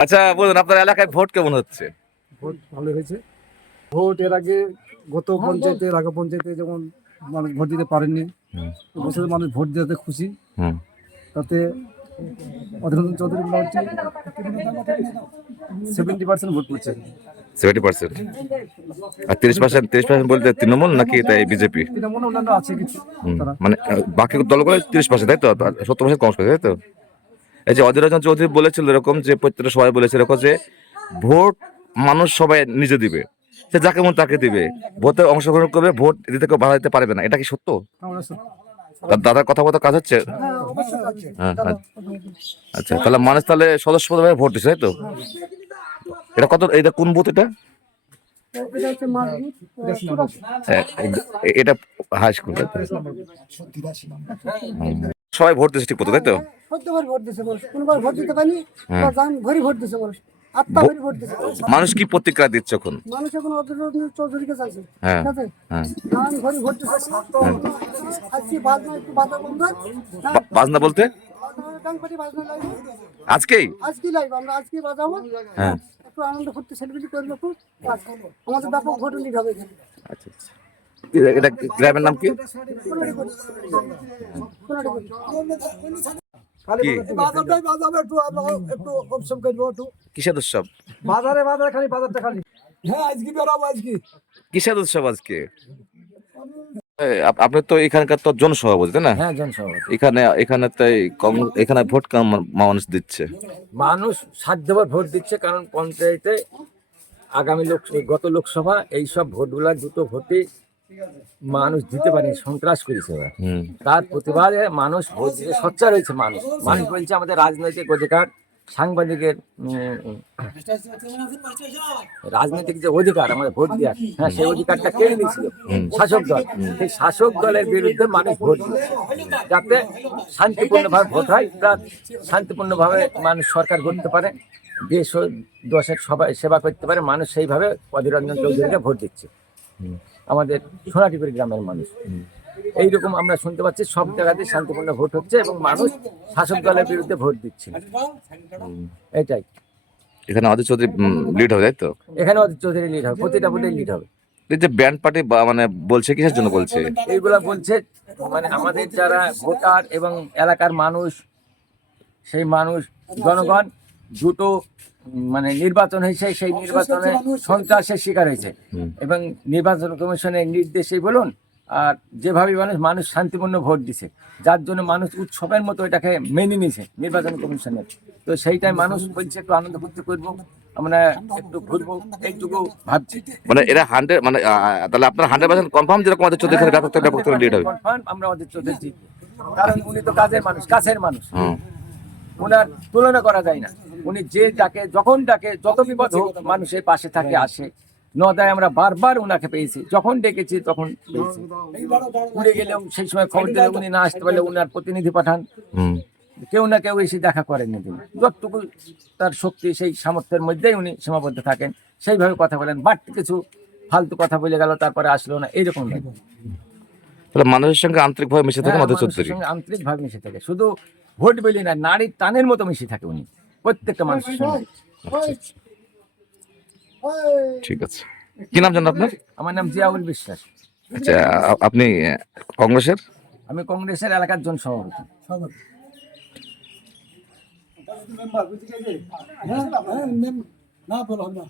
আচ্ছা বলুন আপনার এলাকায় ভোট কেমন হচ্ছে? ভোট ভালো হয়েছে। ভোট এর আগে গত পঞ্চায়েতে এর আগে পঞ্চায়েতে যেমন মানুষ ভোট দিতে পারেননি বছর মানুষ ভোট দিতে খুশি। হুম। তাতে অধীররঞ্জন চৌধুরী মোটামুটি সেভেন্টি পার্সেন্ট ভোট পড়ছে সেভেন্টি পার্সেন্ট আর তিরিশ পার্সেন্ট তিরিশ পার্সেন্ট বলতে তৃণমূল নাকি তাই বিজেপি? তৃণমূল অন্যান্য আছে কিছু। মানে বাকি দলগুলো তিরিশ পার্সেন্ট তাই তো? সত্তর পার্সেন্ট কম তাই তো? এই যে অধীর রঞ্জন চৌধুরী বলেছিল এরকম যে প্রত্যেকটা সবাই বলেছে এরকম যে ভোট মানুষ সবাই নিজে দিবে। সে যাকে মন তাকে দিবে। ভোটে অংশগ্রহণ করবে ভোট দিতে কেউ বাধা দিতে পারবে না। এটা কি সত্য? আমরা দাদার কথা মতো কাজ হচ্ছে? হ্যাঁ, হ্যাঁ আচ্ছা তাহলে মানুষ তাহলে সদস্য সদস্যপদভাবে ভোট দিচ্ছে তাই তো? এটা কত এটা কোন বুথ এটা? এটা হাই স্কুল হুম। সবাই ভোট দিচ্ছে ঠিক মতো তাই তো? প্রত্যেকবার ভোট দিছে বলছে। কোনবার ভোট দিতে পারিনি হ্যাঁ। বা ভরি ভোট দিছে বলছে। আত্মা ভরি ভোট দিছে মানুষ কি প্রতিক্রিয়া দিচ্ছে এখন? মানুষ এখন চৌধুরীকে চাইছে। হ্যাঁ হ্যাঁ। ভরি ভোট দিছে আজকে বাজনা একটু বাধা বন্ধ। হ্যাঁ বাজনা বলতে? বাজনা আজকেই? আজকে লাইব আমরা আজকে বাজাবো। হ্যাঁ। একটু আনন্দ করতে সেলিব্রেট করব আমাদের ব্যাপক ভোট লিড হবে আচ্ছা আচ্ছা। এটা গ্রামের নাম কি? কিসের উৎসব? বাজারে বাজারে খালি বাজারটা খালি। হ্যাঁ আজকে বেরোবো আজকে। কিসের উৎসব আজকে? আপনি তো এখানকার তো জনসভাপতি তাই না? হ্যাঁ জনসভাপতি। এখানে এখানে তাই কংগ্রেস এখানে ভোট কেমন মানুষ দিচ্ছে? মানুষ সাধ্যবার ভোট দিচ্ছে কারণ পঞ্চায়েতে আগামী লোক গত লোকসভা এই সব ভোটগুলা দুটো ভোটে মানুষ দিতে পারেনি সন্ত্রাস করেছে তার প্রতিবাদে মানুষ ভোট দিতে সোচ্চার হয়েছে মানুষ। মানুষ বলছে আমাদের রাজনৈতিক অধিকার সাংবাদিকের রাজনৈতিক যে অধিকার আমাদের ভোট দেওয়ার হ্যাঁ সেই অধিকারটা কেড়ে নিয়েছিল শাসক দল। সেই শাসক দলের বিরুদ্ধে মানুষ ভোট দিয়েছে। যাতে শান্তিপূর্ণভাবে ভোট হয় তা শান্তিপূর্ণভাবে মানুষ সরকার গড়তে পারে দেশ ও দশের সবাই সেবা করতে পারে মানুষ সেইভাবে অধীর রঞ্জন চৌধুরীকে ভোট দিচ্ছে। আমাদের সোনাটিপুরি গ্রামের মানুষ। এইরকম আমরা শুনতে পাচ্ছি সব জায়গাতে শান্তিপূর্ণ ভোট হচ্ছে এবং মানুষ শাসক দলের বিরুদ্ধে ভোট দিচ্ছে। এটাই। এখানে অধীর চৌধুরী লিড হবে তাই তো? এখানে অধীর চৌধুরী লিড হবে প্রতিটা ভোটে লিড হবে। এই যে ব্যান্ড পার্টি মানে বলছে কিসের জন্য বলছে? এইগুলা বলছে মানে আমাদের যারা ভোটার এবং এলাকার মানুষ সেই মানুষ জনগণ দুটো মানে নির্বাচন হয়েছে সেই নির্বাচনে সন্ত্রাসের শিকার হয়েছে। এবং নির্বাচন কমিশনের নির্দেশেই বলুন আর যেভাবে মানুষ মানুষ শান্তিপূর্ণ ভোট দিছে যার জন্য মানুষ উৎসবের মতো এটাকে মেনে নিয়েছে নির্বাচন কমিশনের। তো সেইটাই মানুষ বলছে একটু আনন্দ ফুর্তি করব আমরা একটু ঘুরবো এইটুকু ভাবছি। মানে এরা হান্ড্রেড মানে তাহলে আপনার হান্ড্রেড পার্সেন্ট কনফার্ম যেরকম চৌধুরী এখানে ব্যাপক ব্যাপক লিড হবে। কনফার্ম আমরা চোখে জিতবো। কারণ উনি তো কাজের মানুষ কাছের মানুষ। ওনার তুলনা করা যায় না। উনি যে ডাকে যখন ডাকে যত বিপদ হোক মানুষের পাশে থাকে আসে। নদায় আমরা বারবার ওনাকে পেয়েছি। যখন ডেকেছি তখন পেয়েছি। উড়ে গেলেও সেই সময় খবর দিলে উনি না আসতে পারলে উনার প্রতিনিধি পাঠান। কেউ না কেউ এসে দেখা করেন তিনি যতটুকু তার শক্তি সেই সামর্থ্যের মধ্যেই উনি সীমাবদ্ধ থাকেন। সেইভাবে কথা বলেন। বাড়তি কিছু ফালতু কথা বলে গেল তারপরে আসলো না। এইরকম তাহলে মানুষের সঙ্গে আন্তরিকভাবে মিশে থাকে অধীর চৌধুরী আন্তরিকভাবে মিশে থাকে। শুধু ভোট বলি না নারীর টানের মতো মিশে থাকে উনি প্রত্যেকটা মানুষের সঙ্গে ঠিক আছে কি নাম জানেন আপনার আমার নাম জিয়াউল বিশ্বাস আচ্ছা আপনি কংগ্রেসের আমি কংগ্রেসের এলাকার জন সভাপতি হ্যাঁ হ্যাঁ না বলো না